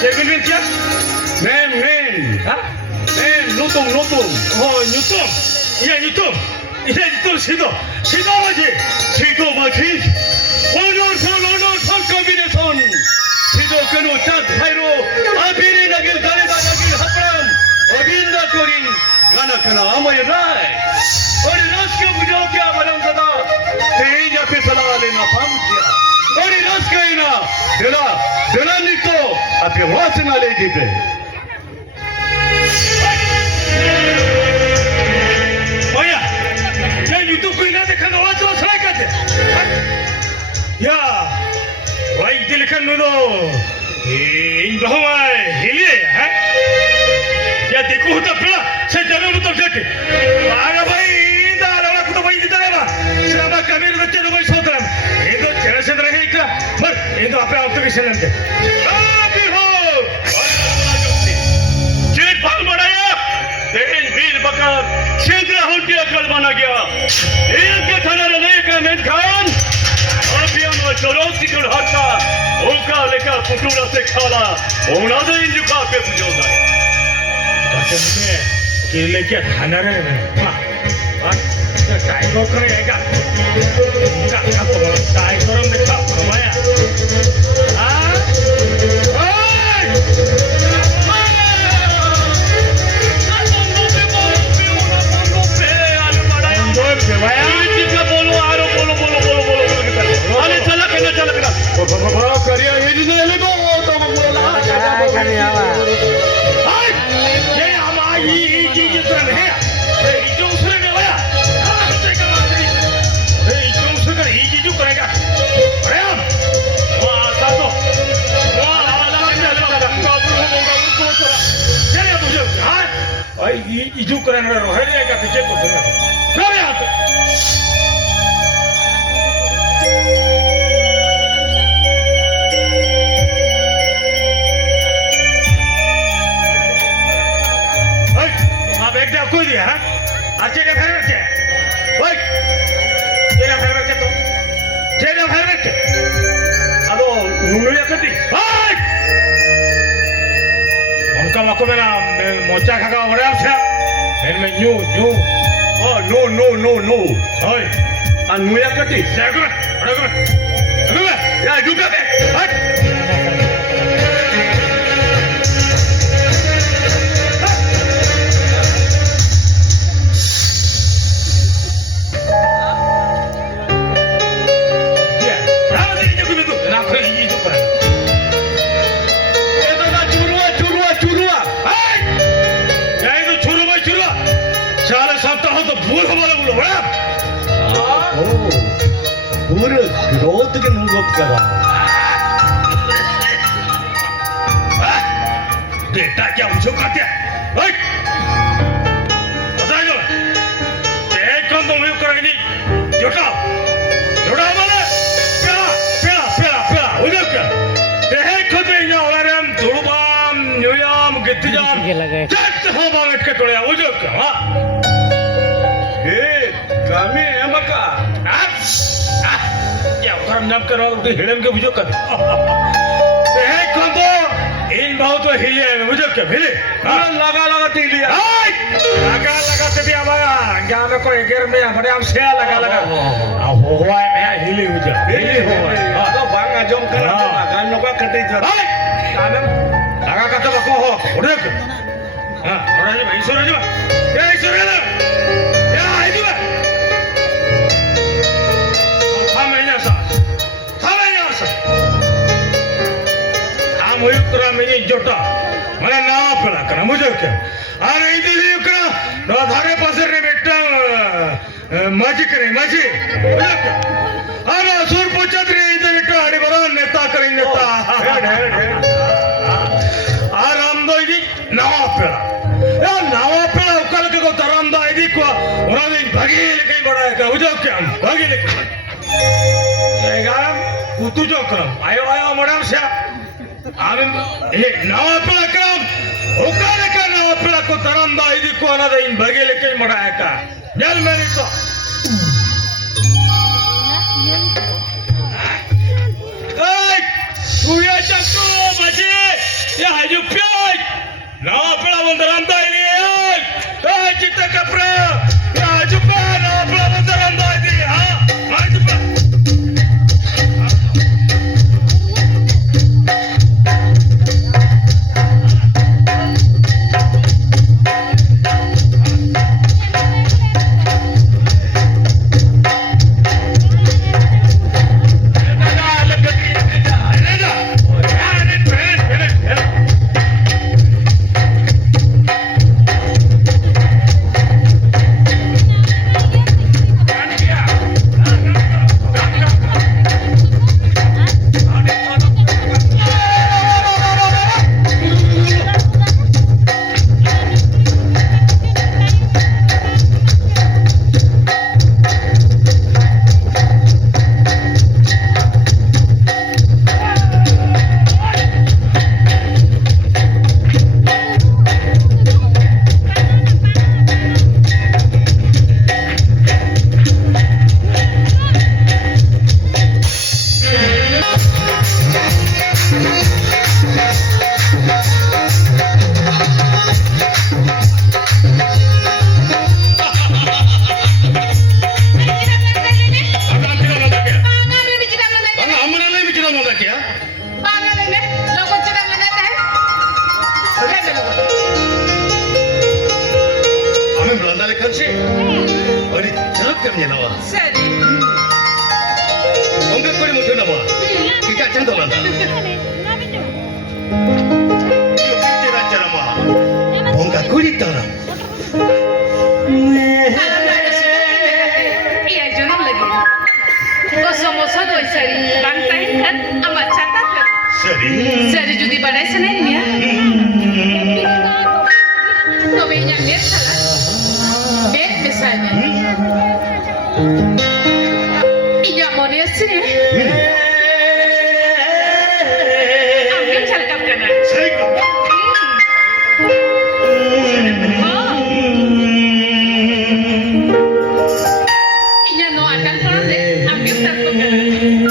Sebenarnya men, nutung. Oh, nutung. Iya nutung sido maji. Honor combination. Sido kanu chat bhairo. Abiri nagil galeda nagil hapram. Abinda korin gana kana amay rai. और रस के बुझाओ क्या बलम सदा तेज पे सलाह लेना palm KIA और रस के ना दिला नहीं तो अपने वास ना ले जीते ओया ये यूट्यूब को ना देखा वास वास नहीं करते या भाई दिल का नो इन बहुमाय हिलिए हैं या देखो तो पड़ा से जरूर तो जाके आगे भाई कमीर बच्चे तो कोई सोच रहा है ये तो चेहरे से रहे क्या बस ये तो अपने आप तो किसी ने अभी हो जेठ बाल बढ़ाया तेज वीर बकर शेद्रा होती अकल बना गया एक के थाना रहे का मेन खान अभी हम चरोक की कुल हटा ओका लेकर पुटूरा से खाला ओना दे इन जुका पे पुजोगा कहते मुझे कि लेके थाना रहे मैं टाइगर करेगा टाइगर में देखा हमाया बोलो करिए ये हमारी चीज है इजू करने रोहड़े का पीछे को सुनना क्या यहाँ पे आप एक दिन कोई दिया हाँ अच्छे का घर रखे ओए तेरा घर रखे तो तेरा घर रखे अब वो नूरिया करती उनका मको में ना मोचा खागा हो रहा है मैं न्यू oh no ओए अनुया करती अरे या जुका पे हट ग्रोथ के नुगत करा बेटा क्या मुझे कहते हैं बता जो देख कौन तुम यूं करेंगे जोड़ा बोले पेला उधर क्या देख खुद में यहाँ वाले हम धुलबाम न्यूयाम गिट्टीजाम जट हो बामेट के तोड़े उधर क्या हाँ ये कामी है मका हम नाम करवा उनके हिड़न के बुझो कर है कौन तो इन बहुत तो हिले है बुझो क्या हिले लगा ते लिया लगा ते भी हमारा क्या में कोई गिर में हमारे हम से लगा हो है मैं हिले बुझो तो बांगा जोम कर गान लोग कटे जा लगा का तो बको हो उड़े हां उड़ा जी ईश्वर जी ये ईश्वर ना या आई जी मुझे मेरी जोटा मैंने नाम पड़ा करना मुझे क्या अरे इधर ही करना धागे पासे रे बेटा मजी करे मुझे क्या अरे असुर पूछत रे इधर बेटा अरे बड़ा नेता करे नेता आराम दो इधर नाम पड़ा उकल के को तराम दा इधर को उन्होंने भागी लेके बड़ा है क्या मुझे क्या भागी लेके ये गारम कुतु जो करम आयो मडम से आवे ये नवा पड़ा करम उकाले का नवा पड़ा को तरंदा इदी को ना इन बगे लेके मड़ाया का जल मेरी तो ए तू ये चक्कू बजे ये Na pelawan terantai ni. Kita kapra. Ya jumpa na pelawan terantai ni. Ha? Mari jumpa. Sari judi badai senin ya. Kau yang lihat salah. Bet misalnya. Iya mau dia sini. Ambil salkap kanan. Iya no akan pernah deh. Ambil salkap kanan.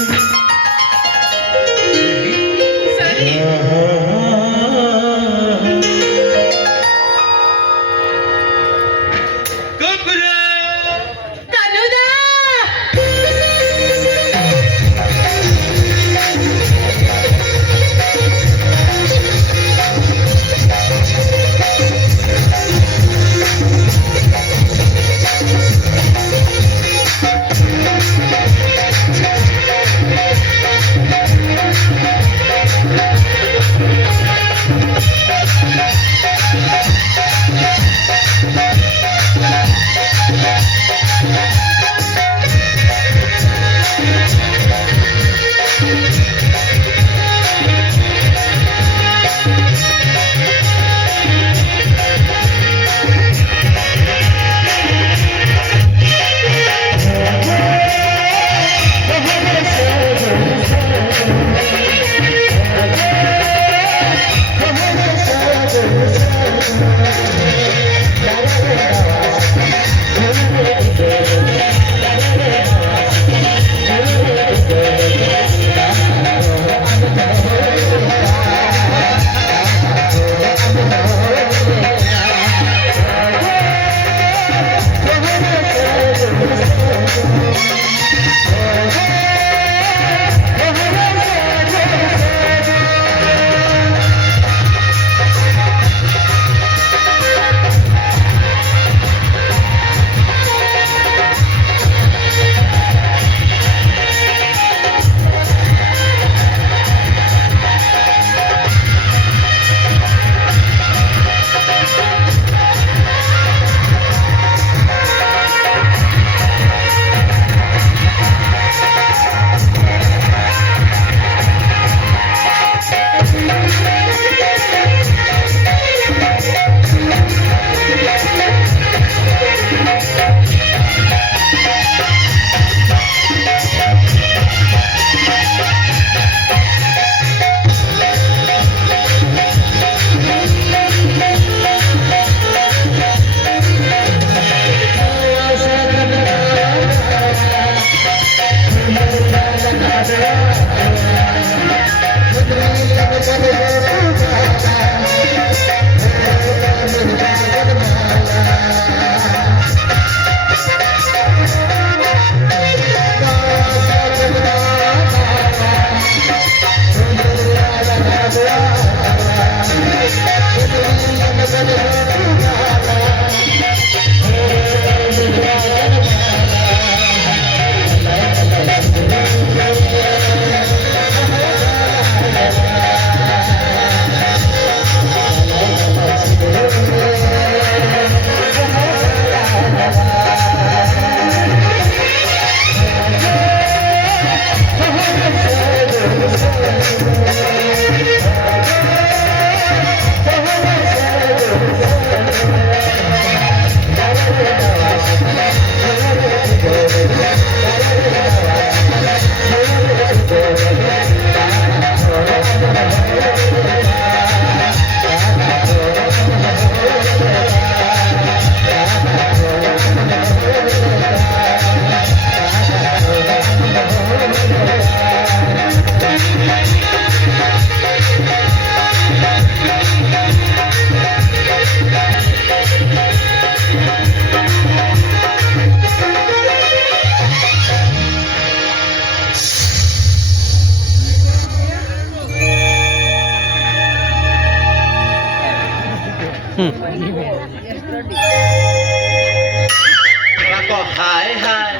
Rako hai hai.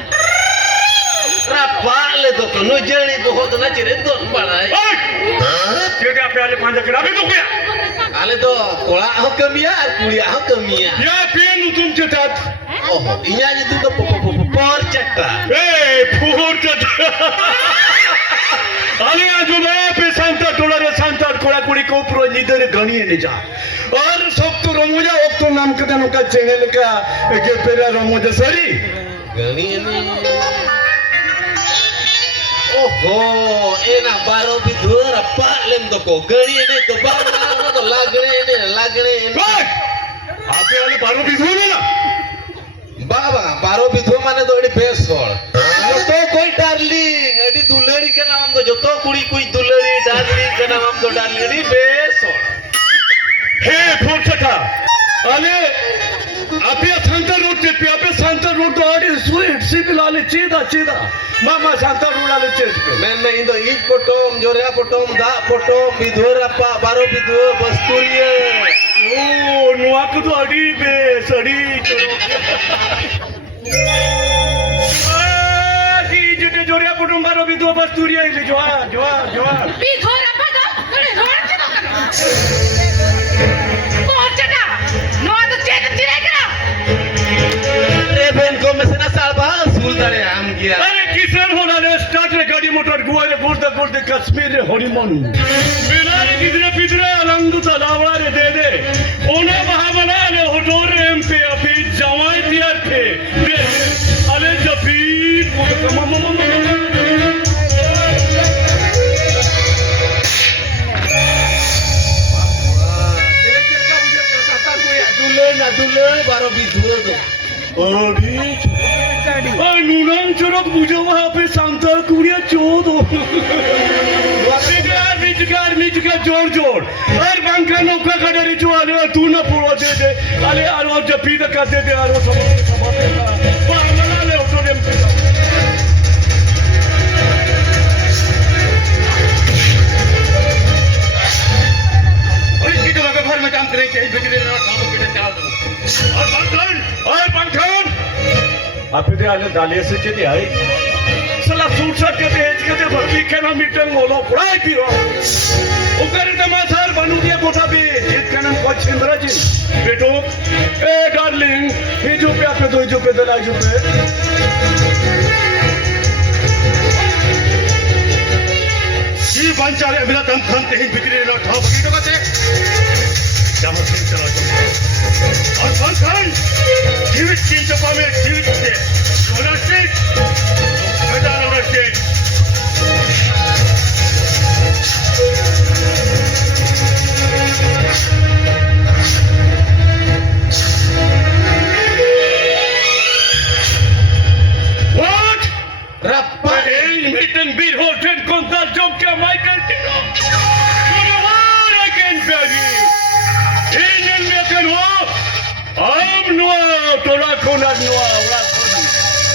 Rapa le to no jani to ho to na chire to balai. Kita apa ada panjang kenapa itu ya? Ale to kola ho kemia ar kuliah ho kemia. Ya pian nutum cetat. Oh, inya ni tu to por chata. Pur cetat. Ali ajo na pe Santa dollar Santa kola kuri ko pro nidere gani ne ja. और सब तो रमोजा अब तो नाम के तनो का channel का के पेरा रमोजा सरी Gani ni. Oho, ena baro bidur rapa lem to ko. Gani ni to ba na to lagne ni. बस आपे वाले बारो भी सुने ना Baba, baro bidur mane to edi best hol. Joto koi darling, edi dulari ka naam to joto kuri koi dulari darling ka naam to darling edi best hol. हे फोटटा अले आपे Santa road ते पे आपे Santa road तो आड़ी sweet civil आले चीदा मामा Santa road आले chase पे Men indo ik potom, jorea potom, da potom, bidur apa, baro bidur, basturiya. ओ नुआ को तो अड़ी बे सड़ी की जेटे जोरिया कुटुंब बारो भी दो बस तुरिया इले जोआ Bidhor apa dah? Kau rohan cina kan? Poceta, no ada ceta cina kan? Reben ko mesena salba sul dare am gya. अरे किसान होना ने स्टार्ट रे गाड़ी मोटर गुआ रे गुड़ दे कश्मीर रे हनीमून मिलारे किधरे अलंग तलावड़ा रे दे ओने महामना ने होटोर रे एमपी अभी जवाई दिया थे दे अले जफीर Dule baro bidur to. अरे नुनान चरक मुझे वहाँ पे सांता कुड़िया चोद हो निचकार जोर और बांका नौका खड़े रिचो आले तू ना पूरा दे अरे आरो जपी तक कर दे आरो सब पागल ले उठो दे अरे किधर लगा घर में काम करें कहीं बिगड़े ना काम के चला दो और पंखन आप इधर आले दालिये से चेते आई सला सूट शर्ट के तेज के ते भर्ती के ना मीटिंग मोलो पढ़ाई थी वो उकर तमाशार बनू दिया कोठा पे जीत का नाम कोच इंद्रा जी बेटो ए डार्लिंग ये जो पे आपने दो जो पे दलाई जो पे जी बंचारे मेरा दम खनते ही बिगड़े ना ठाव बगी तो कहते जामत सिंह चला जाओ और पंखन जीवित तीन चपा में जीवित थे ओनरशिप बेटा ownership What? Rappa. Hey, Milton Beer Hotel contra job que Michael Tino. What again, baby? Indian American War. I'm Noah. Tola Kona Noah. Rakoni.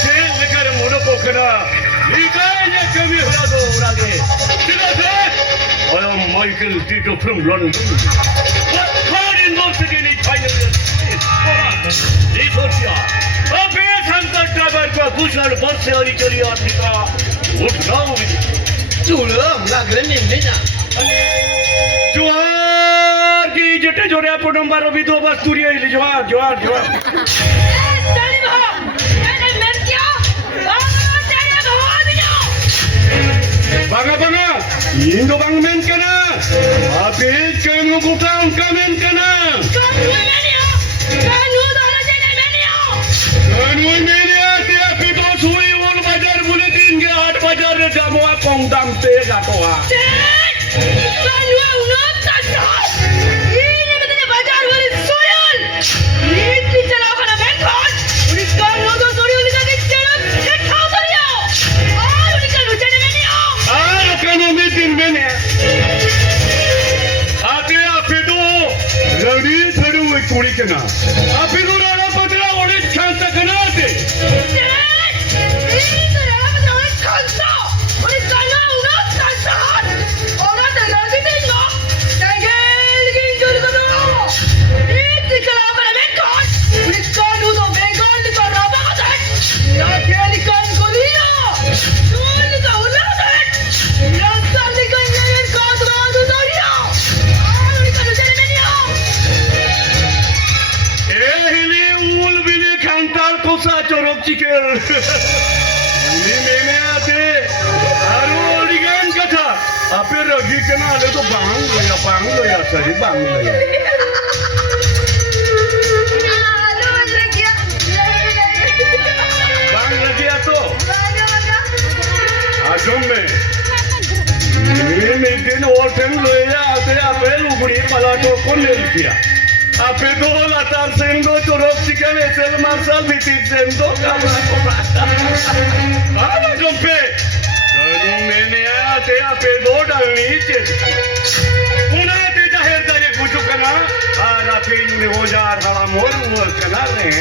Chen lekar mono kokana. Nikaya kami hura do urage. Tira se. Oyo Michael Tito from London. But third in once again in final अबे संकट driver का कुशल बस से और चली आती का उठाओ चुलम लागले निम्ने ना जोहार की जटे जोड़े आप नंबर अभी दो बस दूरी है जोहार जोहार जोहार चली भाव मैंने मर क्या चली भाव दिया banga banga Indo bang men kana habis kamu bukan kamen kana कानून मैंने कानून वाला चले मैंने kamu media dia pito suri wal bazar bulletin ke 8 bazar re jamu akong dam te gatoa कानून उन्होंने ताकत ये मतलब बाजार वाले सोयल ये चला वाला बैंक कार्ड उन्हीं कानून तो सोरी उन्हीं का चला ये खाओ तो लिया और उन्हीं का लुचने में नहीं आओ kamu meeting men ya ate apido ready thadu kuri kana apido rana patra odi chanta kana ate Corok cikir. Ini mene ate. Aru origan kata. Ape ragi kena ada tu bang lo ya sari bang lo ya. Bang lagi ato. Ajom me. Ini meeting orang lo ya ate ape luguri palato kon le kiya. Ape do latar sendo corok cikir esel marsal meeting sendo kamera korata. Ano jompe. Kanu mene ate ape do dalni che. Una te jahir dare kuchu kana. Ara pe ni ho ja thala mor kana re.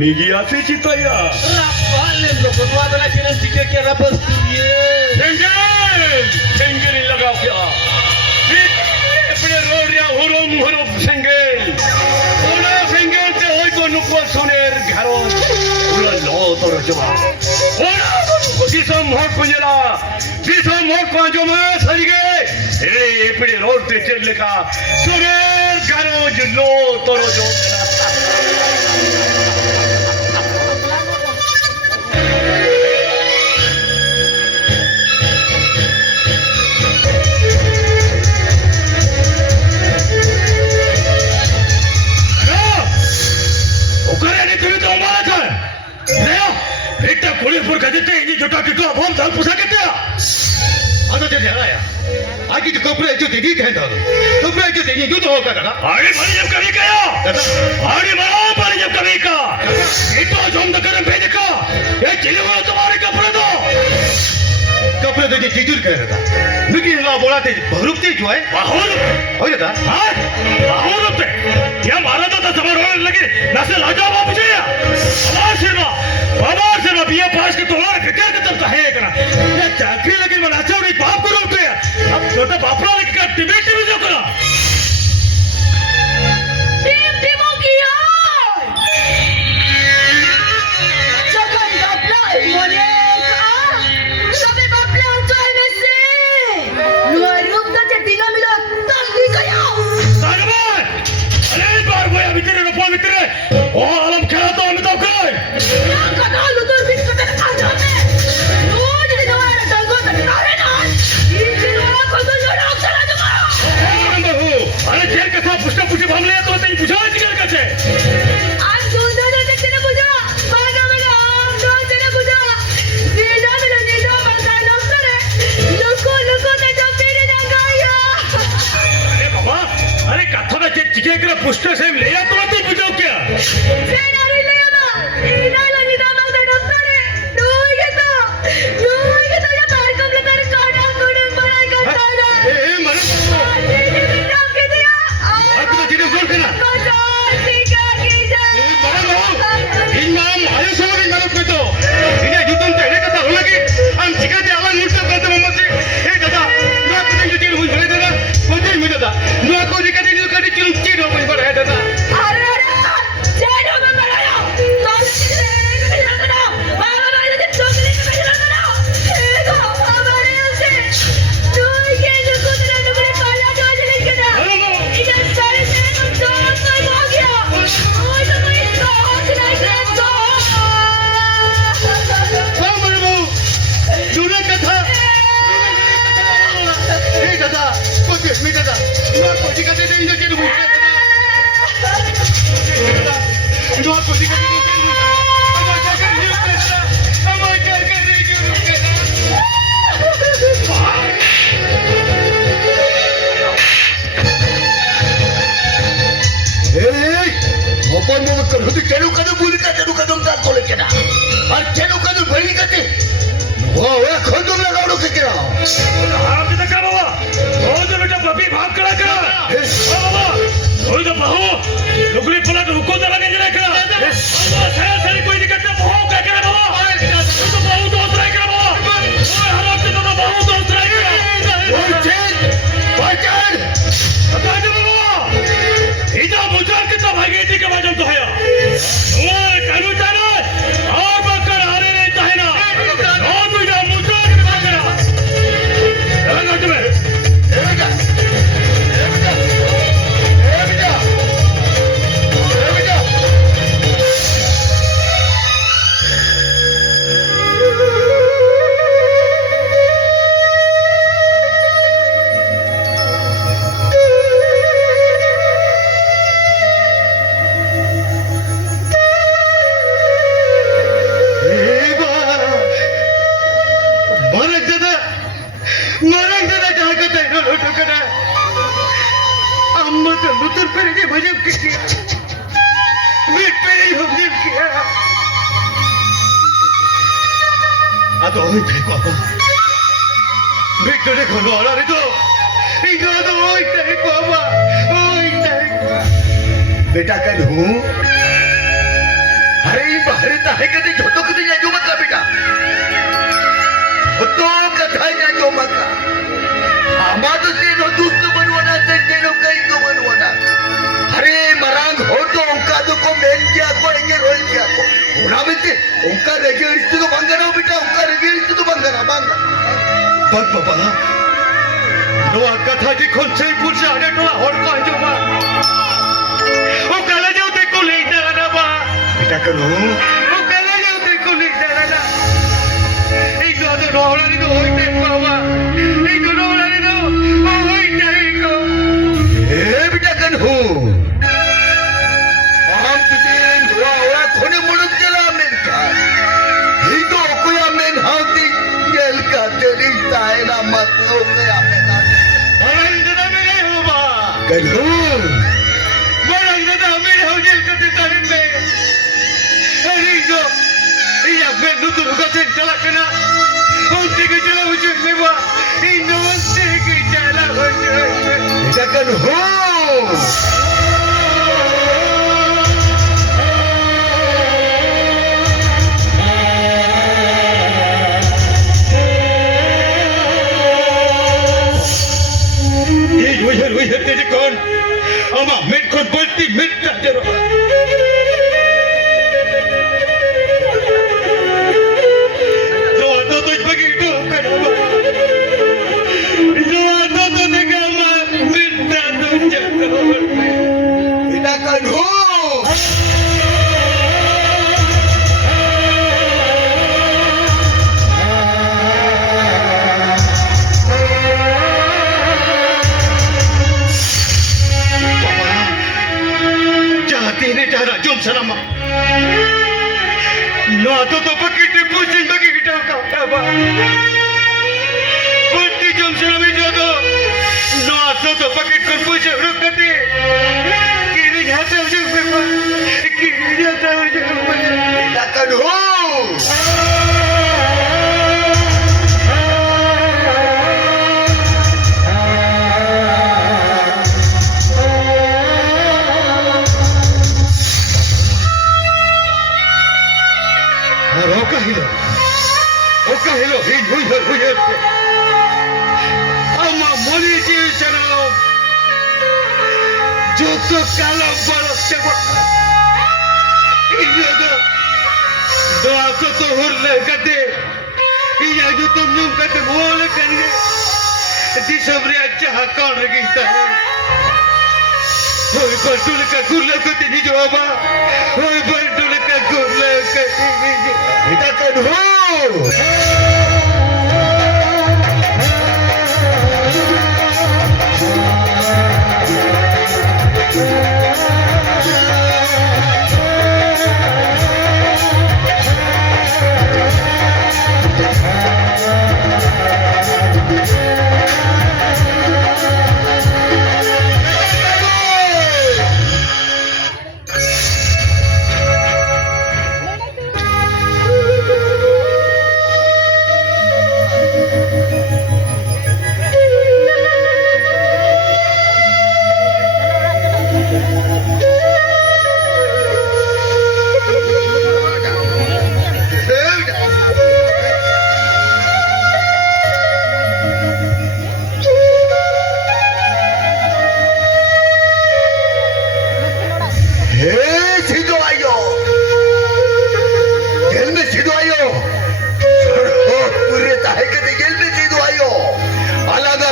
Ni gila se cita ya. Rapalen lo con nueva la tienen chique que era pastillo. Sengel ni laga kya. Apne rodia hurum sengel. Ula sengel te hoy ko nukwa soner gharo. Ula lo tor jama. Ula disam hot punjela. Disam hot panjoma sarige. Apne road te chelle ka soner gharo jlo tor jo. आता ते झालाया आखी तो कपड्याचे ते नीट handle कपड्याचे ते नीट हो का दादा आड़ी मारी जब कभी कया आड़ी मारा मारी जब कभी का इतना जोम करम भेज का ये चिल्ली वाला तुम्हारे कपड़े दो कपडे त्याचे चिजूर काय दादा मिटिंगला बोला ते भरूकते जो आहे बाहुर होय दादा हाँ बाहुर होते या मारा तो समर होने लगे नसे लाजा बाबू जी बाबा सिर्फ बीए पास के तुम्हारे फिकर के तरफ है करा ये चाकरी लगे मनाचा उन्हें बाप को रोकते हैं अब छोटा बापरा लेके का टीवी जो करा टीम टीमों की सकन बापला मोने सबे बापला अंचाय में से नुआ रूप तो चटीना मिला तंगी कया सागमान अरे बार वो अभी तेरे रूपों में तेरे ओ आलम खेला तो हमें तो करे ना कदा लुतुर बिन कदा आजा में रोज दिन हमारा डंगो तकारे ना इन दिनों को तो जोड़ा चला दूंगा बहू अरे जेल का था पुष्टा पुष्टी भामले तो तेरी बुझा जिगर का छे आज दूधा ने तेरे बुझा बागा मेरा आम तो तेरे बुझा नीजा मेरा नीजा बंदा डॉक्टर है लोको लोको ने जब तेरे ना गाया अरे बाबा अरे कथा में चिके के पुष्टा से ले या तो तेरी बुझाओ क्या सेना रे ले बा इना ला नीजा बंदा डॉक्टर है दोगे तो या बाहर कब ले तेरे काटा कोड़े बड़ा करता है ए मरे तेरे बिना के दिया आखी तो चिरे जोर केला इन्नाम आयो समोर मरत नव्हतो इने जुतून ते कथा होला की आम चिकाचे आवाज नुसतं करतो मम्माचे हे दादा नुआ कुठे जुतील होई भले दादा कोणते मी दादा नुआ को जिकाचे न्यू कधी चिरू चिरो होई बरं हे दादा हो मरे भाऊ जुना कथा हे दादा कोणते मी दादा नुआ को जिकाचे ते न्यू चिरू होई दादा नुआ को जिकाचे न्यू चिरू होई अमर जाके न्यू दादा अमर जाके ओपन में कर होती चेनु कदम बोली का चेनु कदम का कोले केना और चेनु कदम बड़ी कते वो खंडम लगावड़ो के केना हां कितना क्या बाबा ओ जो बेटा पपी भाग करा करा ओ बाबा ओ तो बहू लुगड़ी पलट रुको जरा के जरा करा बाबा सही कोई दिक्कत नहीं बहू क्या करा बाबा तो बहू तो उतरा करा बाबा ओ हराम से तो बहू तो उतरा करा वो चेन पहचान बता दे बाबा इधर मुझे कितना भागे थी के बाजम तो है ओ कानू जाना और बकर हारे नहीं चाहे ना ओ तुझे मुझे के बाजरा चला तुम्हें ए बेटा ए बेटा ए बेटा ए बेटा आता होई थे बाबा बेकडे खलो आला रे तो इधर तो होई थे बाबा होई थे बेटा कल हूँ अरे बाहर आहे कधी झोतो कधी जायचो मका बेटा होतो कथा जायचो मका आम्हाला ते नो दुस्त बनवणार ते नो काही तो बनवणार अरे मरांग होतो ओंका को मेन क्या को एके रोल क्या को उना बेटे ओंका रेगे इस्तु तो बंगना बेटा ओंका रेगे इस्तु तो बंगना बांगा बघ बाबा नो कथाची खोलचे पुढचे आडे टोला होडको अंजो बा ओ काला जाऊ ते को ले जाना ना बा बेटा कल हूँ ओ काला जाऊ ते को ले जाना ना एक दो तो रोला रे तो होई थे बाबा एक दो रोला रे तो होई थे को ए बेटा कल हूँ हम तुझे धुआ ओरा खोने मुड़क चला मेन का ही तो कोया मेन हाउती जेल का तेरी ता रायना मत हो गया मरंग दादा मेरे हो बा कन्हू मरंग दादा मेरे हो जेल करते तारीख में अरे जो ये अपने नूतन होगा से चला करना बोलते के चला मुझे में बा इन नमस्ते के चला हो जाए बेटा कन्हू ये तेरे कौन अमा मिट कौन बोलती मिट जाते रहो जो आता तो इस बगी तो करो जो आता तो देखा अमा मिट जाते जाते बेटा कन्हू Ini cara jom selama. No to pakai pusing bagi kita kau apa. Pasti jom selama jodoh. No to pakai pusing rukati. Kiri hati ujung pepa. Kiri hati ujung pepa. बेटा कन्हू Oka hilo, huyar. Ama mori jiu channel. Joto kalam balas seba. Iya do. Doa to hurle kate. Iya jo tum kate bole kaniye. Di sabri acha hakon regita. Hoi bantul ka gurle kate ni joba. Hoi bantul ka gurle kate ni. बेटा कन्हू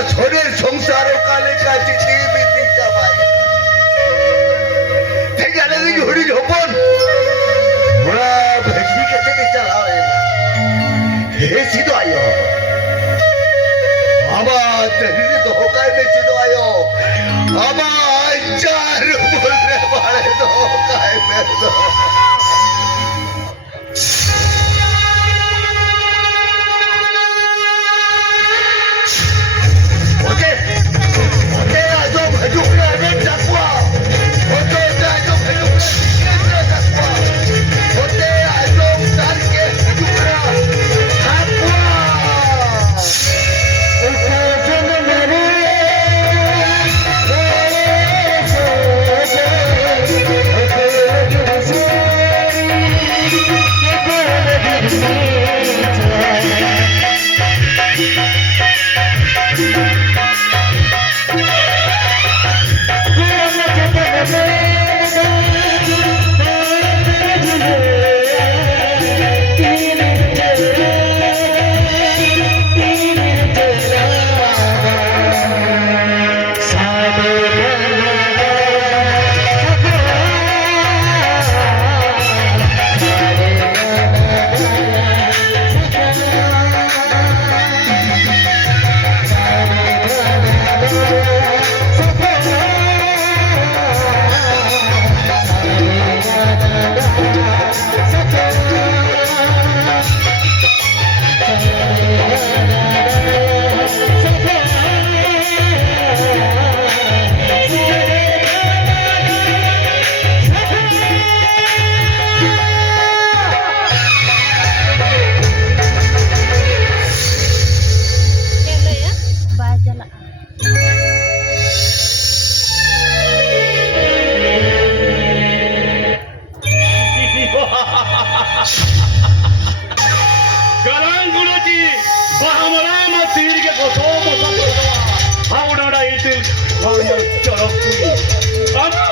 छोड़ेर संसारो काले काटी छी बितीता भाई ते गाले दी घोड़ी झोपन मुरा भजनी कैसे ते चलावेला हे सीधो आयो आबा तेरी तो होकाय में सीधो आयो आबा चार बोल रे बाड़े तो होकाय में तो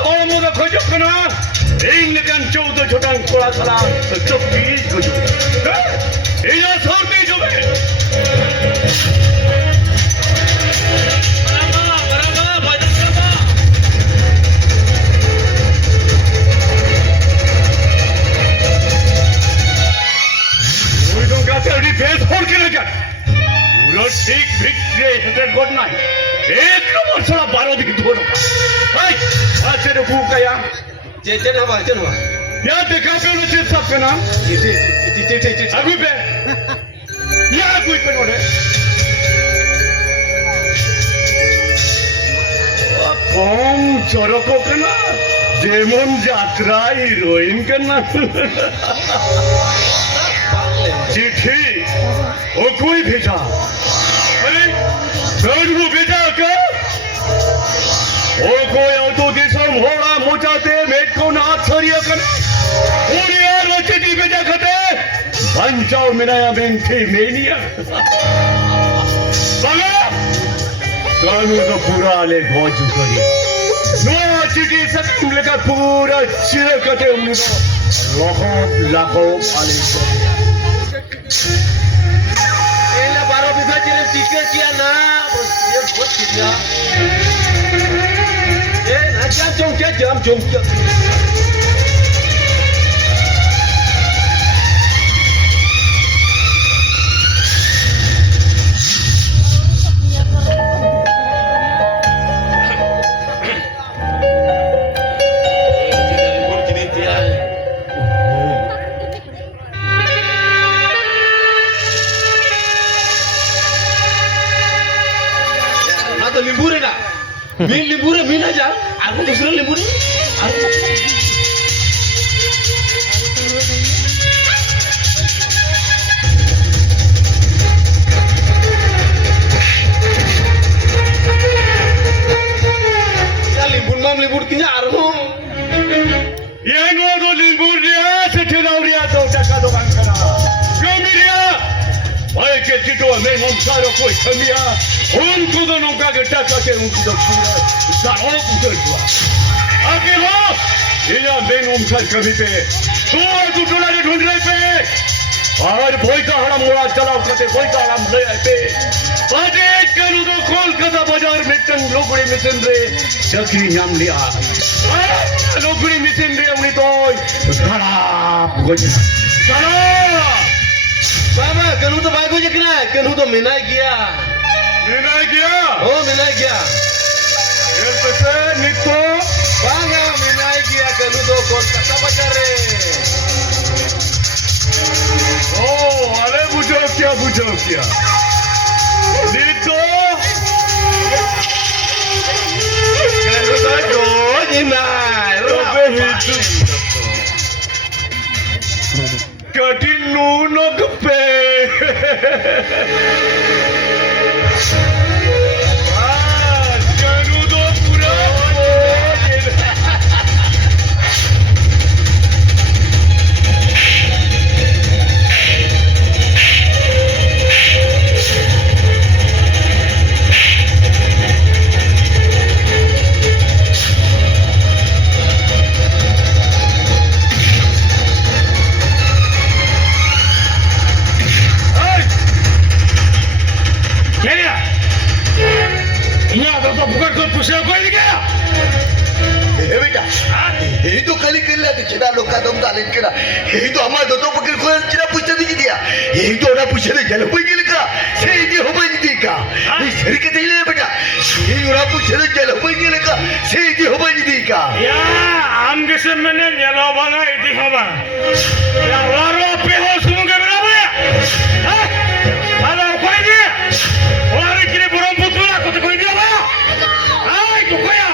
어머나 거졌구나. 인간 쪼도 조당 꼬라서라 쪽지 거죠. 이제 서울대 좀 해. 우리도 가서 우리 배에서 홀기는 게 우리 ঠিক ভিক্টরি গুড নাইট এক বছর 12 দিন ধরে ভাই আছে রে বুকায়া चेचन हवा चल हवा या देखा पे उन्हें चिप सकते ना अभी पे या कोई पे नोड़े कौन चोरों को करना जेमोन यात्रा हीरोइन करना चिट्ठी वो कोई भेजा अरे कौन वो भेजा क्या ओ कोई तो देशम होड़ा मोचाते मेट को नाथ सरिया कर पूरी रोचती भेजा खते बंचाओ मिनाया बेंथे मेनिया बगा कानून तो पूरा ले गौज करी नो चिटी सब लेकर पूरा चिर कते उन्हें लाखों आले एला 12 बीघा चिरे टिके किया ना ये बहुत किया ए ना jam jom limbure na min limbure min aja aku dusra limbure ya limbur mam limbur kinya arho yang ada limbur dia setelah dia tu taka doang kena kamiria baik kita memang caro koi kamia उनको दोनों का गट्टा करके उनको तो पूरा सारों को कर दिया आगे लो ये ना बेन उमसर कभी पे तो टोला ने ढूंढ रहे पे और भोई का हड़ा मोड़ा चलाओ करते भोई का हड़ा ले आए पे बाजे करूँ तो कोलकाता बाजार में टन लोगड़ी मिशन रे चक्री नाम लिया लोगड़ी मिशन रे उन्हीं तो खड़ा चलो बाबा कनु तो बाइक हो जकना कनु तो मिना गया मिना गया ओ मिना गया ये पैसे नितो बांगा मिना गया कनु तो कोलकाता बाजार रे ओ अरे बुझो क्या नितो कनु तो जोजना कटिन नूनक पे यही तो खाली करला चिड़ा लोका दम दालिन करा यही तो हमारा दो पकड़ को चिड़ा पूछते दी दिया यही तो ना पूछे दे जल होई गेल का से ये हो बई दी का ये शरीर के दिले बेटा यही ना पूछे दे जल होई गेल का से ये हो बई दी का या आम के से मैंने जला बना इति हवा या वारो पे हो सुन के बना भैया हेलो कोई दे और किरे बुरम पुतला को तो कोई दिया भैया आई तो कोया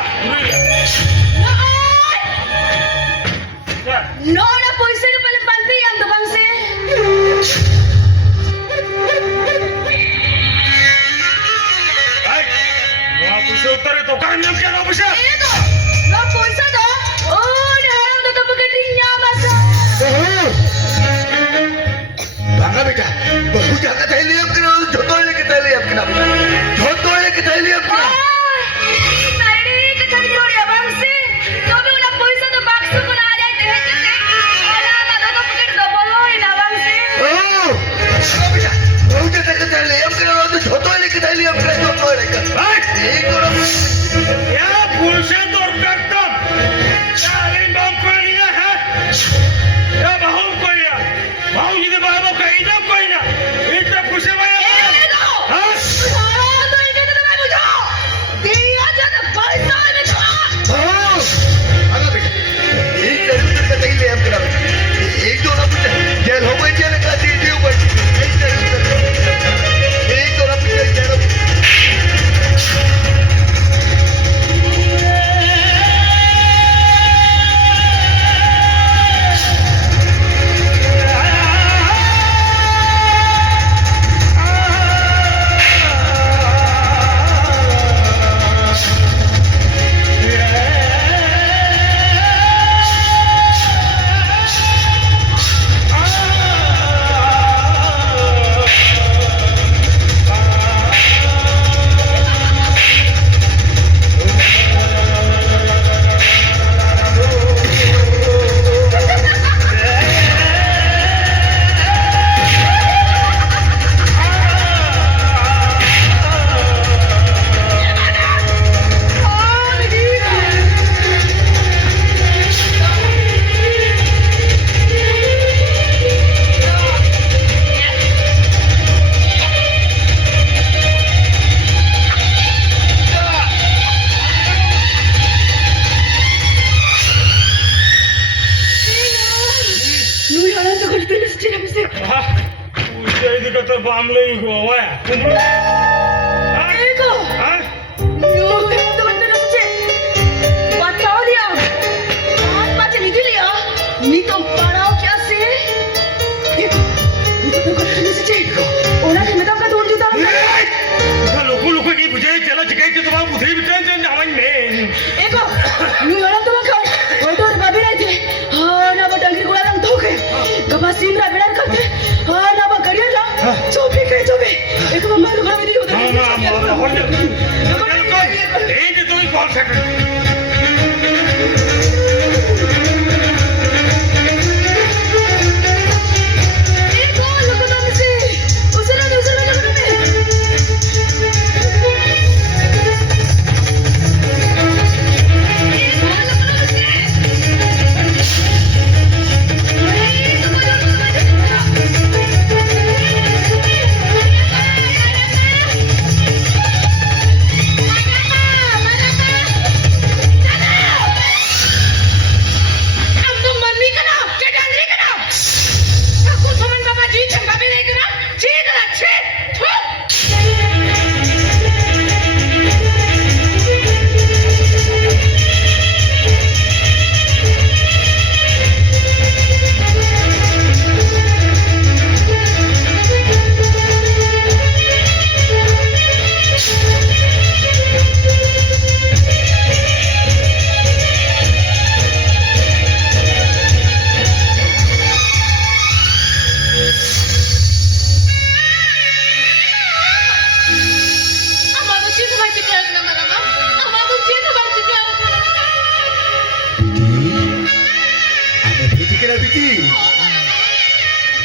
No, na puede ser para el pantillan, tu bangse. आई वहां पुसे उतरे तो काम नाम क्या ना पुसे Ito, no puede ser, no. Oh, naharap na ito pagkatinya, basta. भागा बेटा बहु जाकर थैली अब करो झोटोले के थैली अब करा झोटोले के थैली अब करा Ay, ketahui apa yang kau mereka. Itu orang या पुरुषे दरकार तब या अरे बाप को नहीं है या बहु कोई या बहु जी के बाबा कहीं ना कोई ना इतना पुरुषे भाई हाँ एक चरित्र ketahui apa kerana. Itu orang punya. Jangan hobi jangan kasih dia buat. Itu orang punya jangan. पुरुषे इधर का तो बामले ही हुआ है हाँ लोगों लोगों की बुझाई चला चिकाई तो तुम्हारा बुझाई बिचार जो नामन में सिमरा बेड़ार करते हाँ ना बा करियर ला चोपी के चोपी एक बार मार खा मेरी उधर हाँ ये जो तुम्हें call second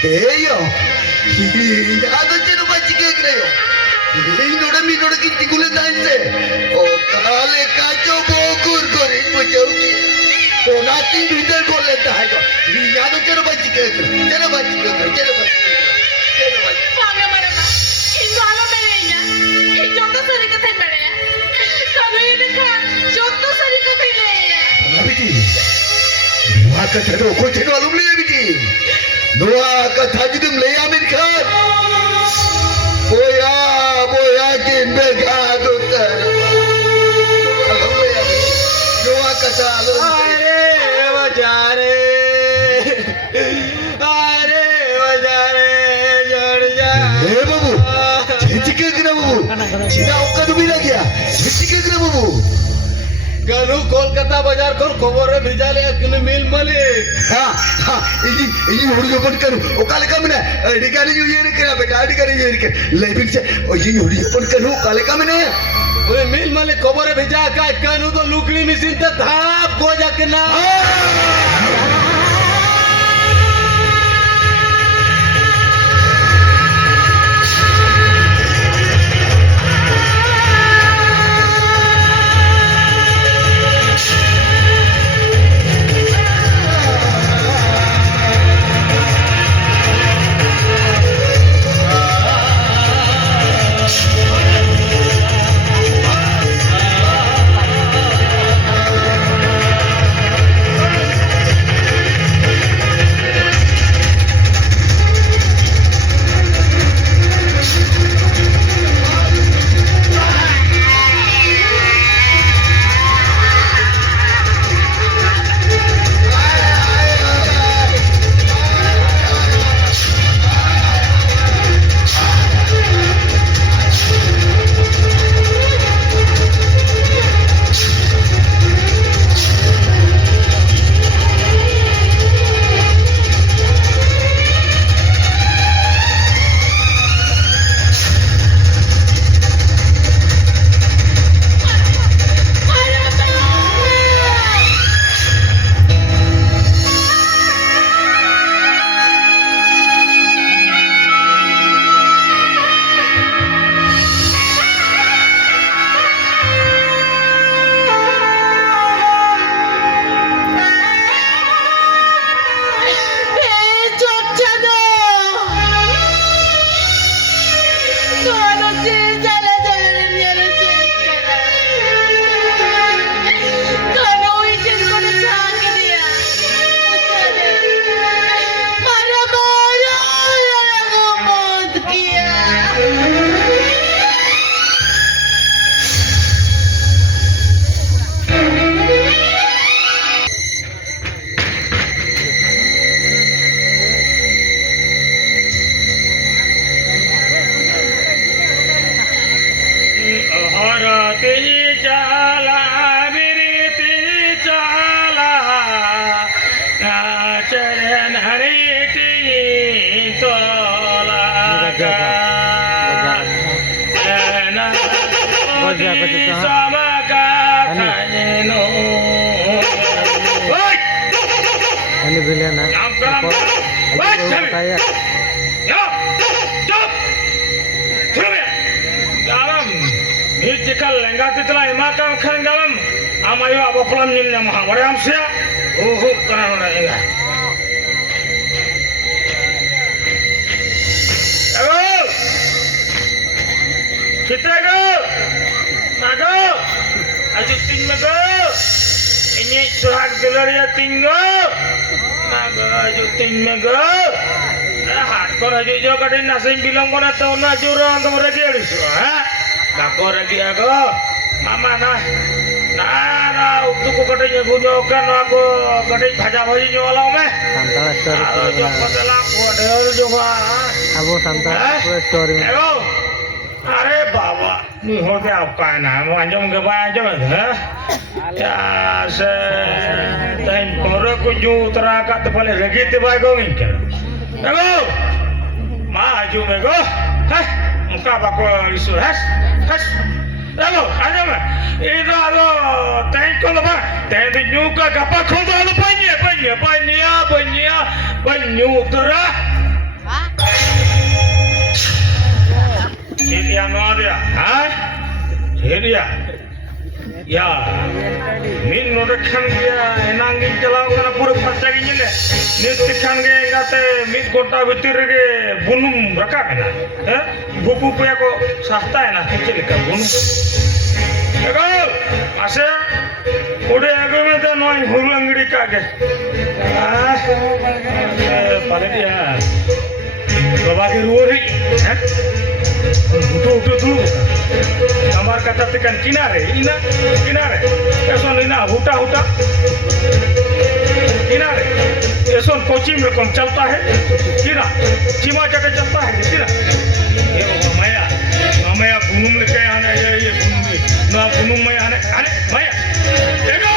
Eyo, ada cina baca kek na yo. Ini noda mi noda kinti gula danse. Oh, kale kacau bokur kore bocau ki. Oh, nanti bidal bolle dah jo. Ini ada cina baca kek, cina baca kek, cina baca kek, cina baca. Paga marama, ini alam merenya, ini jodoh sari kata merenya. Kalau ini kan jodoh sari kata merenya. Abiti, dua kata tu, kau cina alum le abiti. Dua kata judum le Amerikan. Boya kin begadu ter. Alum le abiti. Dua kata alum. ए बाबू छेची के करा बाबू चिना ओका तो बिना गया छेची के करा बाबू गनु कोलकाता बाजार को खबर रे भेजाले अकने mill मालिक हाँ हाँ इनी हुड़ी ओपन करू ओका लेका मने डिकाली जो ये करा बेटा डिकाली ये के लेबिट से ओ ये हुड़ी ओपन करू ओका लेका मने ओए मिल मालिक खबर रे भेजा का कनु तो लुकड़ी मशीन ते धाप को जाके ना sama katanya Woi, Ini belian nak. Nam karam. Woi, cari. Saya. Ya, jump. Through ya. Dalam. Ini jika lenggat itulah emakam kan dalam. Amayo apa pelan nyilnya maha. Mariam sia. Karena udah enggak. Ayo. Kita go. Nago. Aju ting nago. Ini surat gelar ya tinggal. Naga aju ting nago. Hat kor aju jo kadin nasing bilang kona tau na jurang kamu lagi alis. Nakor lagi aku. Mama nah. Nah, untuk ko kadin nyokan aku kadin bhaja-bhaji nyolang meh. Santala story. Kalau jo padahal aku ada juga. Abu Santala story. Ayo. अरे बाबा नहीं हो गया आपका ना अंजम के बाद अंजम है या से time कोरे को जो उतरा का तो पहले लगी ते भाई को इनके देखो माँ जो में को है उनका बाको इशू है देखो अंजम इधर आलो टाइम को लगा टाइम तो न्यू का गप्पा खोल दो बनिया उतरा Jadi ano dia, ha? Jadi ya, min nodekan dia enangin jalan karena pura pasca gini le, nitikan ge ngate min kota betir ge bunum raka na, bubu puya ko sahta na kecil ka bunum. Ego, ase, udah ego mete noy hulang giri kage, pada dia, bawa ke ruori, utuh dulu kamar kata tekan kinare eson ina huta kinare eson coaching में कौन चलता है किना चिमा जगह चलता है किना ये माया बुनुम लेके आने ये बुनुम ना बुनुम में आने माया देखो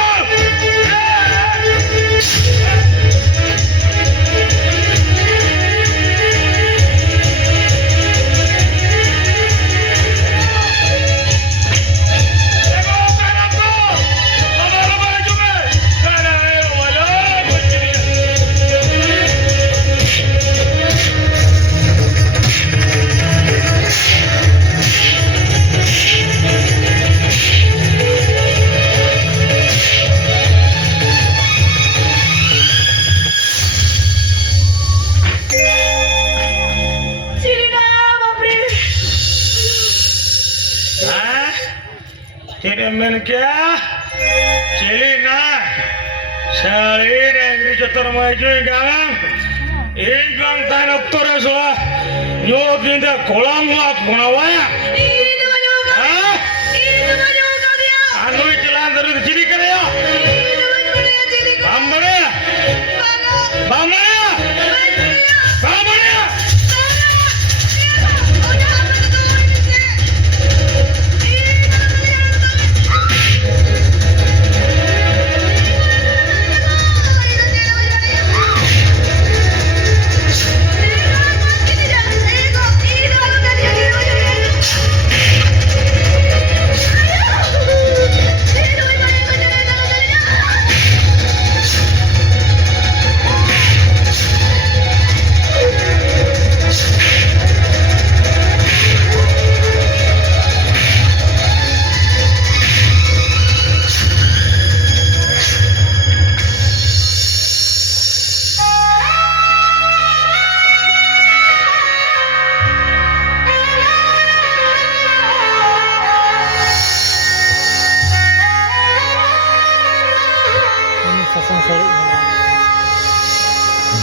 men क्या चली ना शरीर एंग्री चतर माइजो गांग एक गांग तान उत्तर सोला यो दिन दा कोलाम वा कोणावाया Ini banyak dia. आनो चला अंदर चिरी करे या Ini banyak dia jadi. Bamre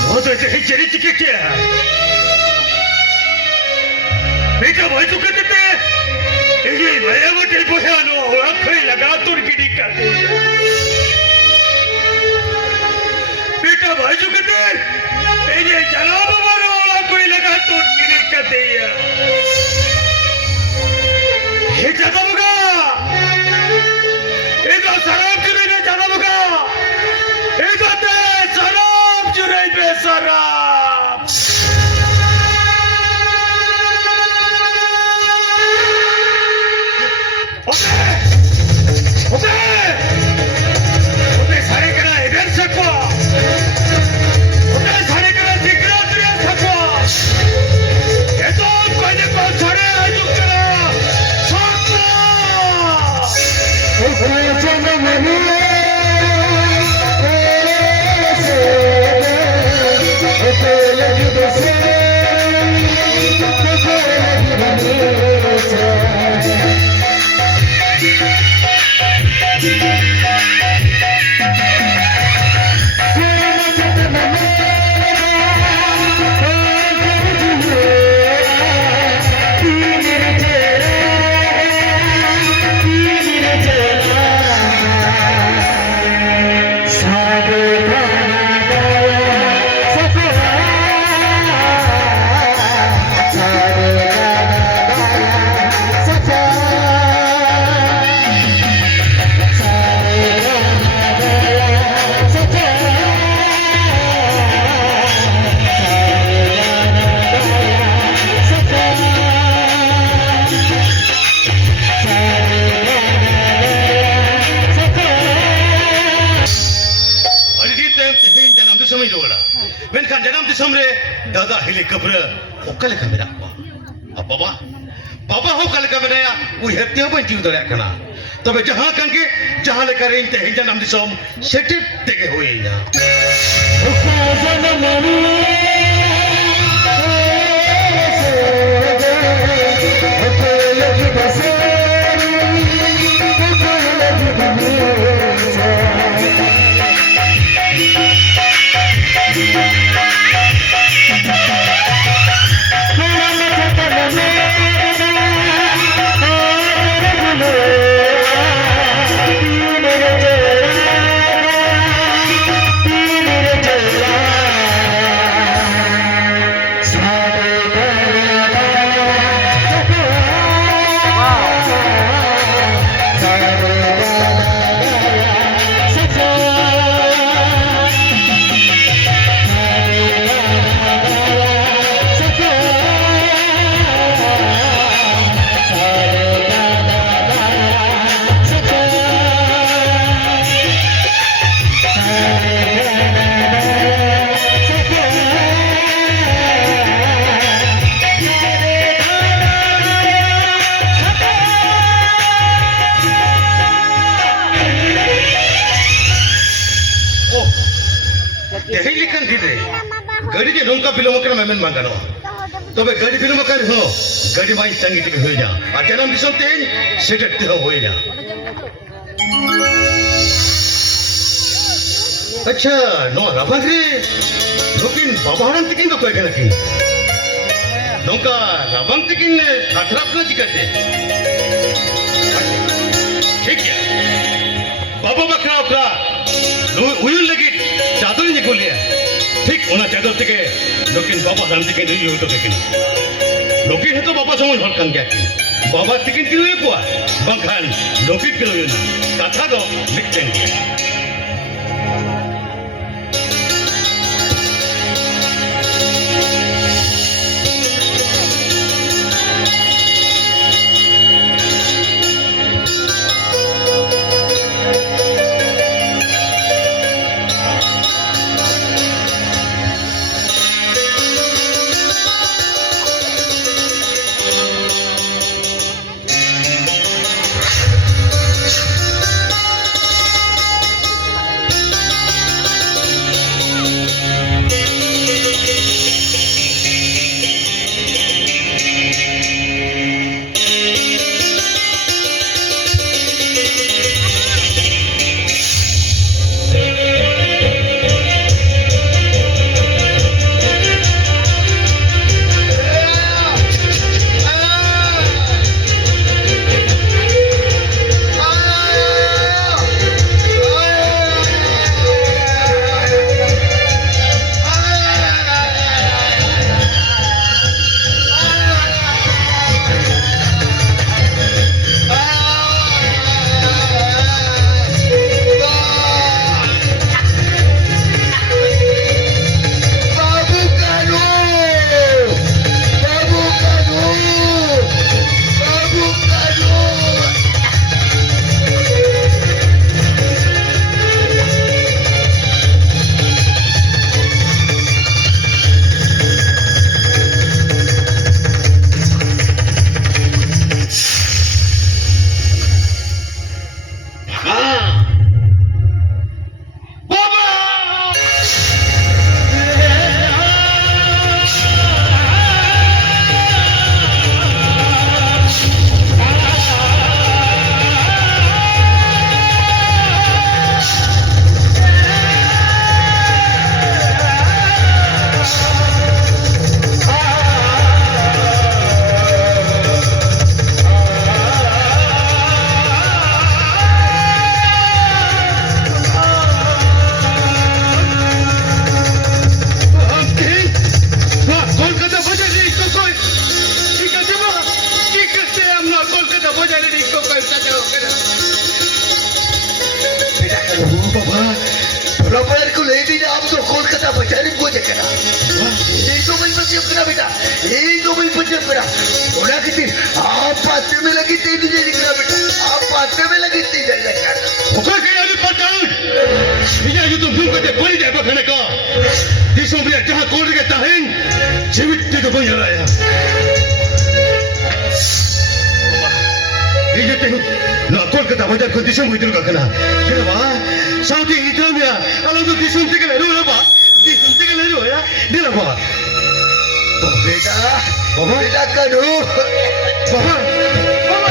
बहुत ऐसे चली चिके क्या बेटा भाई तो कहते थे ये भैया वो टेल पोया नो आंखें लगा तो गिरी कर दे बेटा भाई जो कहते ये जनाब मारो कोई लगा तो गिरी कर दे ये जनाब का ये तो शराब चुरी ने जनाब का ये तो शराब चुरी पे शराब ओके हिले कब्र ओका लेखा मेरा बाबा बाबा हो का लेखा मेरा उहे ते हो बंची उदर kana तबे जहां कंके जहां लेखा रे ते हिंदा नाम दिसोम सेटे तेगे होइना गाड़ी के नौका बिलोम कर मेमन मांगनो तबे गाड़ी बिलोम कर हो गाड़ी माई संगीत के होई जा आ जन्म दिसम तेन सेटट ते होई जा अच्छा नो राबाग्रे लोकिन बाबाहरन तिकिन तो कोई गना की नौका राबंग तिकिन ने अठराप न दिखते ठीक है बाबा बकरा अपरा उयुल लगी चादर ने गोलिया ठीक ओना चादर থেকে লোকিন বাবা জানতে কে দুই হইতো দেখেন লোকিন হেতো বাবা সময় হরকান গিয়া কি বাবা থেকে কি হই কোয়া বাখান লোকিন কে লই না কথা দো লিখতেন रबर को ले भी आप तो कोलकाता बचाने को देखना ये तो मैं पच्चीस करा बेटा ये तो मैं पच्चीस करा बोला कि आप पाते में लगी थी तुझे दिखना बेटा आप पाते में लगी थी जल्दी कर ओके के यानी पटाउट ये जो तुम को दे बड़ी दे बखने का Disum reyang jahat kau dekat tahin. Jewit tiga punya raya. Ini tengok. Nak kau kata baca kau disum itu kau kena. Kenapa? Saudi hitam ya. Kalau tu disum tiga leru apa? Disum tiga leru ya. Dia apa? Beda. Bapa? Bedakan dulu. Bapa. Bapa.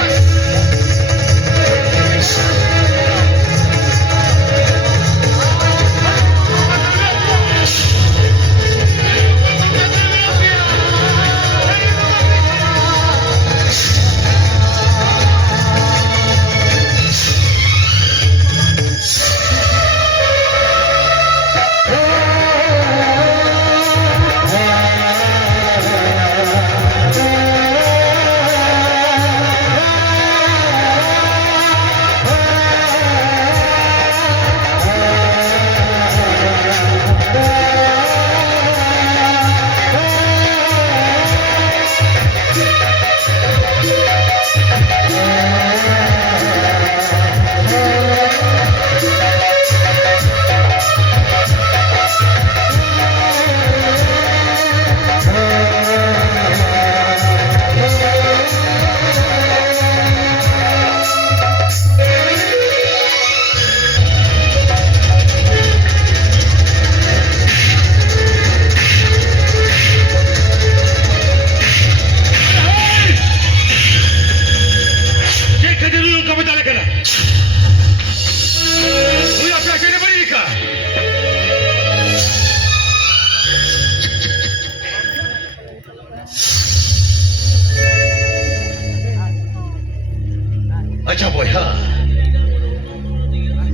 Acha boy ha.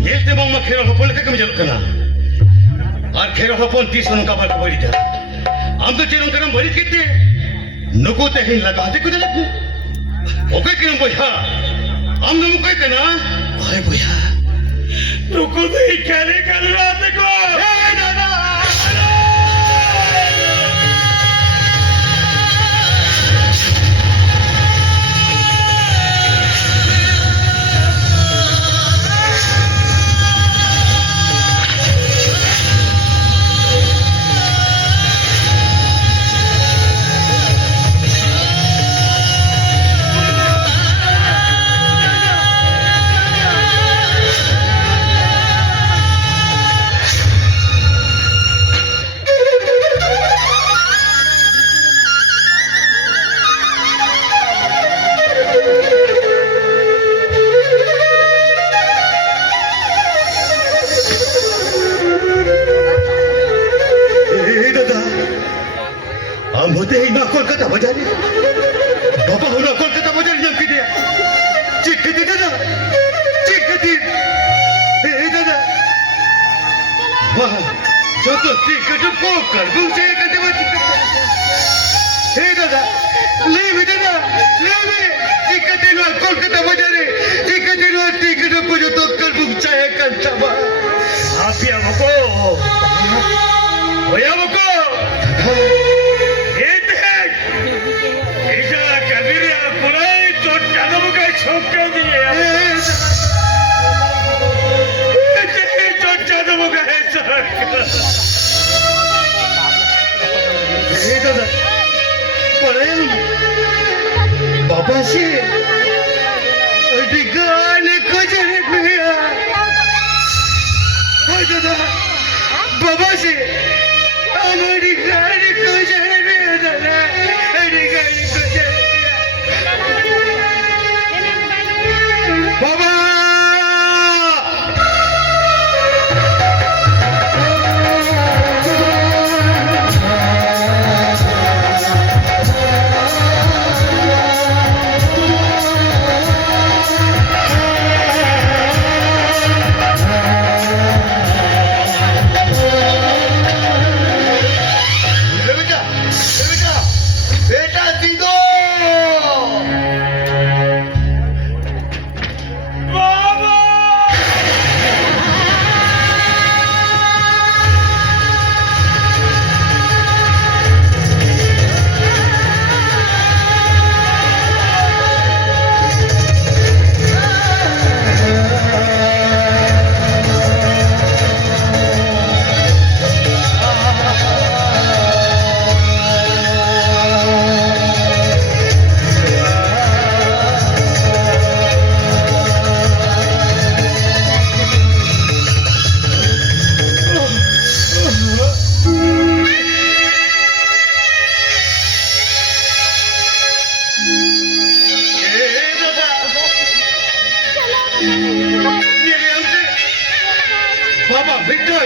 Yelte bang mak khera hopon leka kami jaluk kana. Ar khera hopon 30 anu kabar kabari da. Am to cherong kanam bari kitte. Nuko te hin laga de kudalat. Okay kinam boy ha. Am namu kai kana. Bhai boy ha. रुको नहीं कहने कर रात को दादा हम होते ही ना कोलकाता बजाने बाबा हो ना कोलकाता बजाने जब की दिया चिक दी दादा चिक दी दादा वाह जो तो टिकट को कर दूं से कहते वो टिकट दादा ले भी दादा ले भी टिकट ना कोलकाता बजाने टिकट को जो तो कर दूं चाहे करता बा आप या मको होया मको बाबा से गाने को जरे भैया दादा बाबा से हमारी गाने को जरे भैया दादा हमारी गाने को जरे बाबा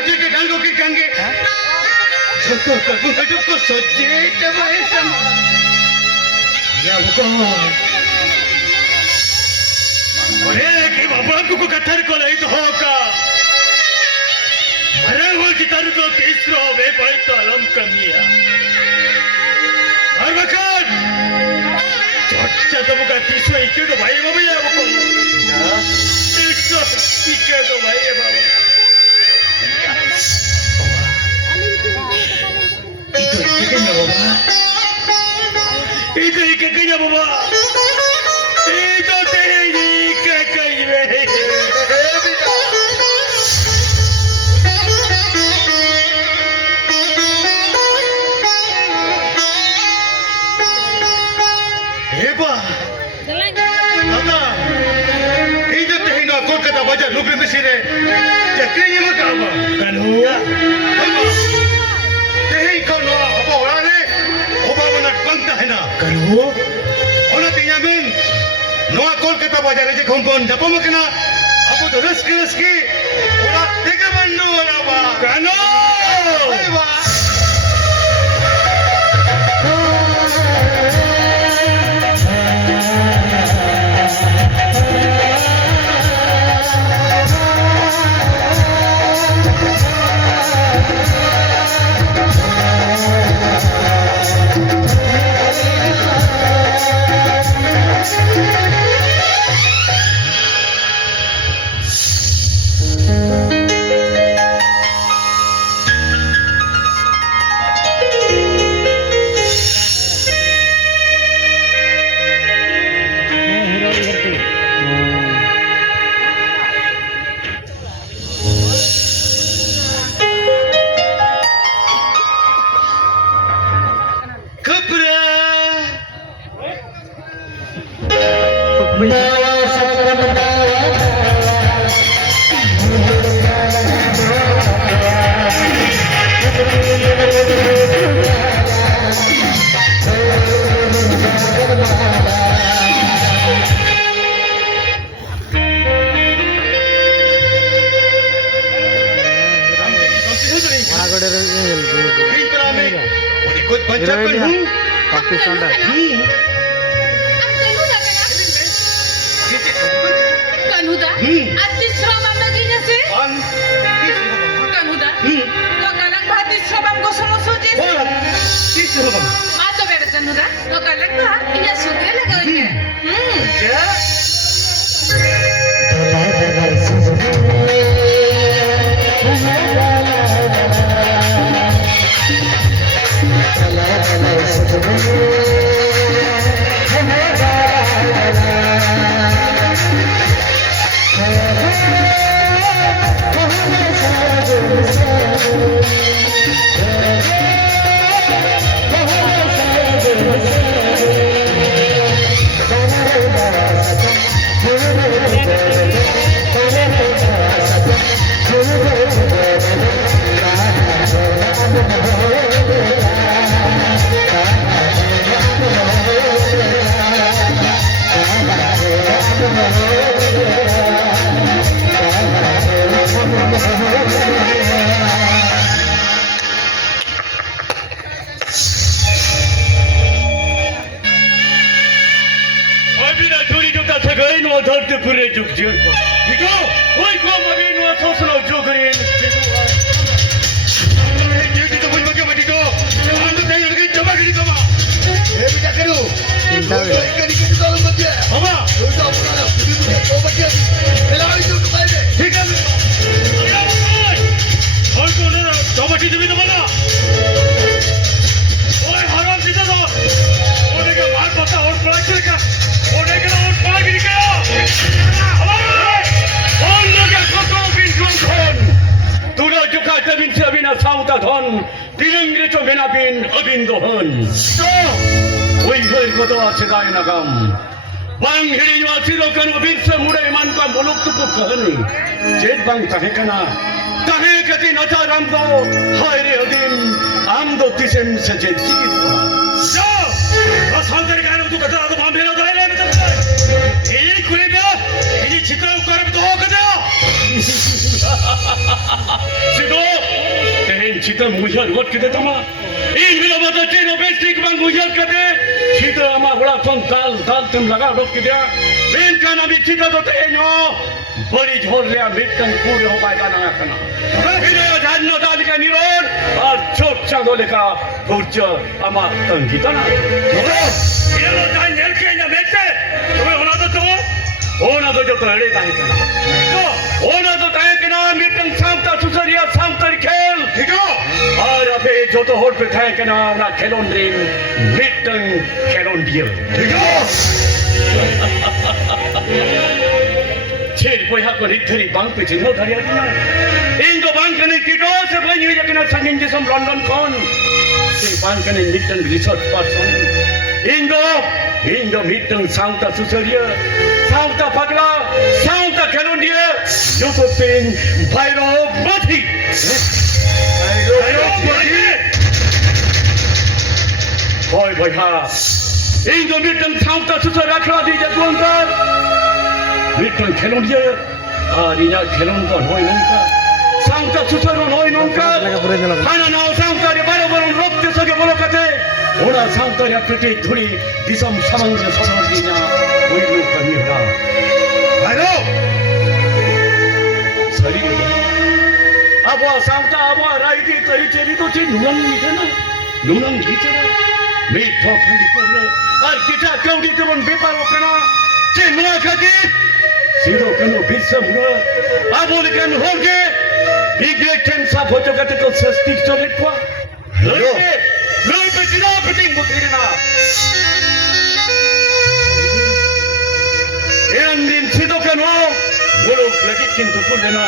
Jadi ganggu ki gangge. Joto kagu hidup ko soje coba esam. Ya bukan. अरे की बाबा को कथर को नहीं तो होगा मरे हुए की तरह को तीसरा वे भाई तो अलम कमिया और बकर चोट तो बुका तीसरा इक्के तो भाई बाबा या बुको तीसरा इक्के तो भाई है बाबा itu ikan kaya bawa itu teh ikan kaya Hebat. Tata. Itu teh ina Kolkata baca lukri mesire. Cakrinya maka apa? kanu Apa? Teh kau no apa orang ni? Apa mana bangta hena? kanu Ona tinya min. Noa Kolkata baca reje kompon. Dapat makna apa tu reski. Orang tiga bandu orang apa? kanu Hebat. Hero इधर पे Kepra. ಒಳಗಡೆ Hintara me. Ikut baca kan hu. Pakistan Kanuda, atis ramam lagi nasi. An. Kanuda, lo kalang batis ramam gosong gosong je. Oh, tisu bang. Mato beda Kanuda, lo kalang bah ini sudah lagi. Ya. अभी ना चोरी जो था गए no धरते पूरे जुग जीवन को इको ओए को मगे नो सोसनो जो करे Jadi tu pun bagi mati ko. Anda tanya lagi coba gini kau. Bisa kadu. Cinta Itu ikan ikan itu kalau baca. Apa? Itu apa nak? Itu kau baca. Kalau itu tu kau ada. ठीक है. और को ना टमाटी जमीन वाला ओए हराम सीधा तो ओने का मार पता और प्लास्टिक का ओने का और पाग निकलो और लोग को बिन कोन तुरा जुका जमीन से बिना साउता धन तिरंगे चो बिना बिन अबिंदो हन तो ওই হয়ে কত আছে গায় না গাম বাং হিড়ি নিবাসীর কেন বিরসে মুড়ে মান কা মুলুক টুকু कहनी जेद बांग ताहे कना ताहे कति नचा राम दो हाय रे अदिन आम दो तिसेम से जेद सिगित जा असांतर गानो तू कतरा तो बाम भेरो दाइले में तब ए कुले में ए चित्र कर तो हो कदा Sido Kita mujur got kita tama. In bila bata cino bestik bang mujur kate. Kita ama hula kon tal tem laga dok kita. Ben kana bi kita to tenyo. Badi jhor le mittan pure ho pae kana kana. Bila janno dal ka niron ar chot chado le ka gurja ama tan kita na. Bila dan yel ke na mette. Tome hona to jo to ere kai kana. Hona to tae kana mittan samta susariya samtar khel. ठीक है और अबे जो तो होट पे थे कि ना ना खेलों ड्रीम मिटन खेलों डियल ठीक है छेड़ कोई हाथ को निधरी बांग पे चिन्हो धरिया दिया इनको बांग करने किटो से बनी हुई जगह ना संगीन जिसम लंदन कौन से बांग करने मिटन रिसोर्ट पर्सन इनको मिटन सांगता सुसरिया सांगता पगला सांगता खेलों डियल जो तो पेन भाईरो मधी Boy, ha. Indo mitang tauta susah rakla di jatuangkan. Mitang kelon dia. Dinya kelon tu noi nongka. Sangta susah noi nongka. Hana nau sangta dia baru rok dia saja bolo kate. Ora sangta dia peti thuri disam samang dinya. Boy lu kami ha. Hello Sari. Abah sangta abah raiti teri ceri tu cin nungang gitu na. Nungang gitu na. Mito pandi kau ar kita kau di teman bepar okana cemua kaki sido kanu bisa mula abol kan hoge igre ken sa photo kate to sastik story kwa loi pe sida peting butri na din sido kanu bolo lagi kintu pun na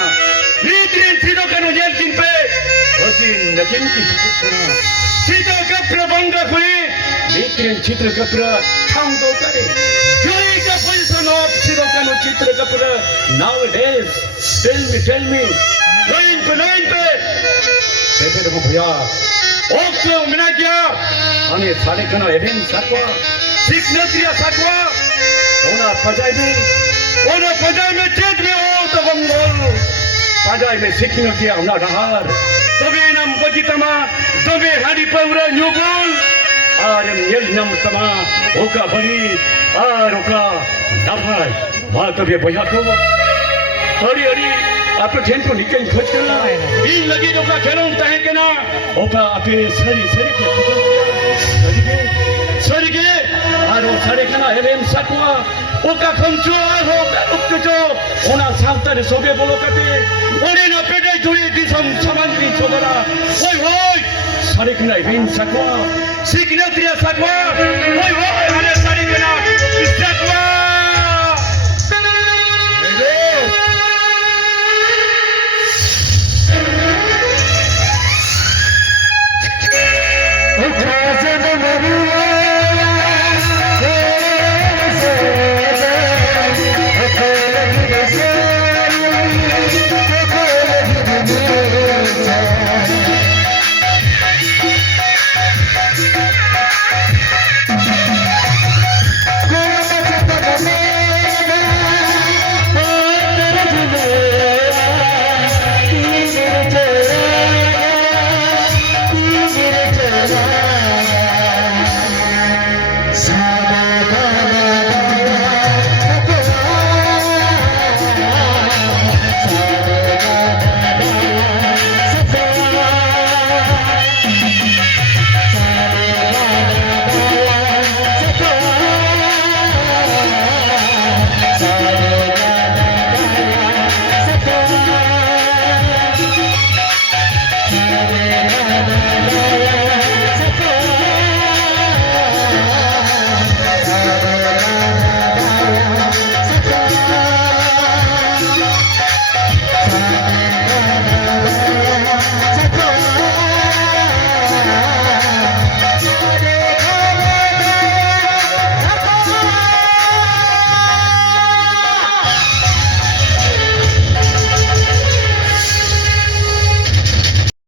din sido kanu jel kin pe otin nakin kintu pun sido kapra banga kuni Mitrin Chitra Kapura, Tango Tare. Going up position of Sidokano Chitra Kapura nowadays. Tell me. Going to Seven of Buya. Also, Minakia. Ane Sadekana Evin Sakwa. Signatria Sakwa. Ona Pajai chet me out of Mongol. Pajai me Signatria Nadahar. Tobe Nam Bajitama. Tobe Hadi Pavra New Bull. आरम येल नम तमा ओका बड़ी R ओका नफाई मां तो ये भैया को अरे आप ठेन को निकल खोज करना इन लगी ओका खेलों तहे के ना ओका आपे सरी के आरो सरे कना एलेम सकवा ओका खंचो आरो ओका जो ओना सांता रे सोबे बोलो कते ओने ना पेटे जुड़ी दिसम समांतरी छोगरा ओय सरे कना एलेम सकवा Signature Sakwa! Oi, oi, ale sari kena! Istakwa!